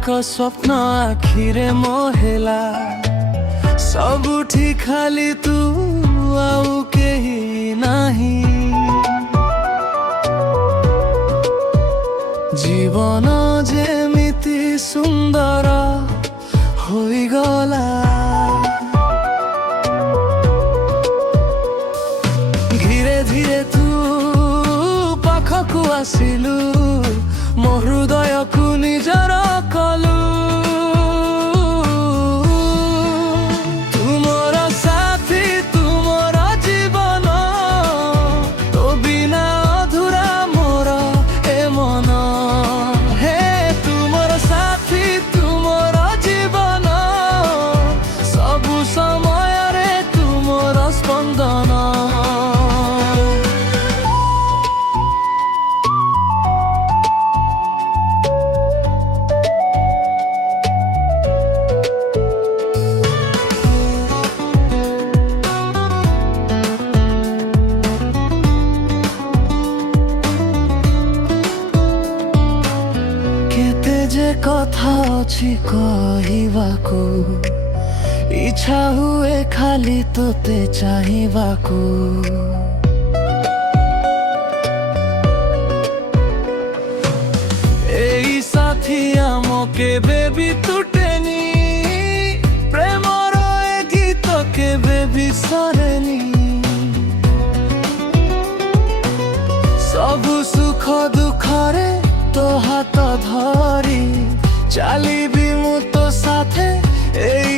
ଏକ ସ୍ୱପ୍ନ ଆଖିରେ ମୋହେଲା ସବୁଠି ଖାଲି ତୁ ଆଉ କେହି ନାହିଁ। ଜୀବନ ଯେମିତି ସୁନ୍ଦର ହୋଇଗଲା। ଧୀରେ ଧୀରେ ତୁ ପାଖକୁ ଆସିଲୁ, ମୋ ହୃଦୟକୁ ନିଜର କଲୁ। ତୁ ମୋର ସାଥୀ, ତୁ ମୋର ଜୀବନ, ତୋ ବିନା ଅଧୁରା ମୋର ଏ ମନ। ହେ ତୁ ମୋର ସାଥୀ, ତୁ ମୋର ଜୀବନ, ସବୁ ସମୟରେ ତୁ ମୋର ସ୍ପନ୍ଦନ। যে কথা ଅଛି କହିବାକୁ, ଇଚ୍ଛା ହୁଏ ଖାଲି ତୋତେ ଚାହିଁବାକୁ। ଏଇ ସାଥୀ ଆମ କେବେ ବି ତୁଟେନି, ପ୍ରେମର ଏ ଗୀତ କେବେ ବି ସରେନି। ସବୁ ସୁଖ ଦୁଃଖରେ ତୋ ହାତ ଧରି ଚାଲିବି ମୁଁ ତୋ ସାଥେ, ଏଇ